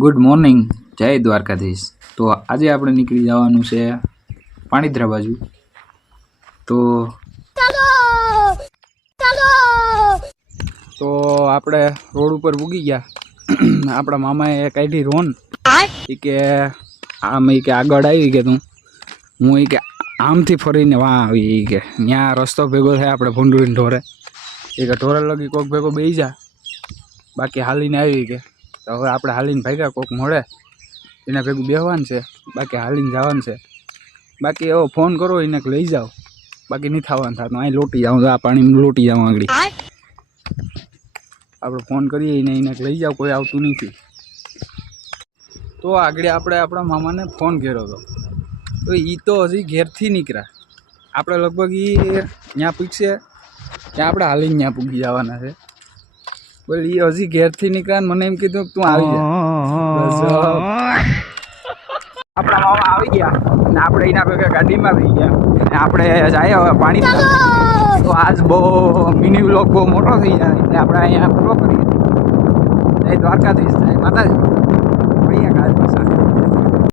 Good morning, જય દ્વારકાધીશ. તો આજે આપણે નીકળી જવાનું છે પાણીધરા બાજુ. તો આપણે રોડ ઉપર પૂગી ગયા. આપણા મામાએ કાઢી રોન કે આમ કે આગળ આવી કે તું હું કે આમથી ફરીને વાં આવી કે ત્યાં રસ્તો ભેગો થાય આપણે ભૂંડુરીને ઢોરે કે ઢોરે લગી કોક ભેગો બેસી જા, બાકી હાલીને આવી કે તો હવે આપણે હાલીને ભાગ્યા કોક મળે એના ભેગું બેસવાનું છે, બાકી હાલીને જવાનું છે. બાકી એવો ફોન કરો એને લઈ જાઓ, બાકી નહીં થવાનું થતું અહીં લોટી જાઉં, આ પાણીમાં લોટી જાઉં આગળ. આપણે ફોન કરીએ એને લઈ જાઓ, કોઈ આવતું નથી. તો આગળ આપણે આપણા મામાને ફોન કર્યો હતો, તો એ તો હજી ઘેરથી નીકળ્યા. આપણે લગભગ એ ત્યાં પૂછશે ત્યાં આપણે હાલીને ત્યાં પૂગી જવાના છે. બોલ એ હજી ઘેરથી નીકળ્યા, મને એમ કીધું તું આવી જા. આપણા મામા આવી ગયા ને આપણે એના ભેગા ગાડીમાં આવી ગયા ને આપણે જઈએ હવે પાણી. તો આજ બહુ મિની વ્લોગ બહુ મોટો થઈ જાય એટલે આપણે અહીંયા પૂરો કરીએ. જય દ્વારકાધીશ, જય માતાજી. મળીએ કાલ પાછા.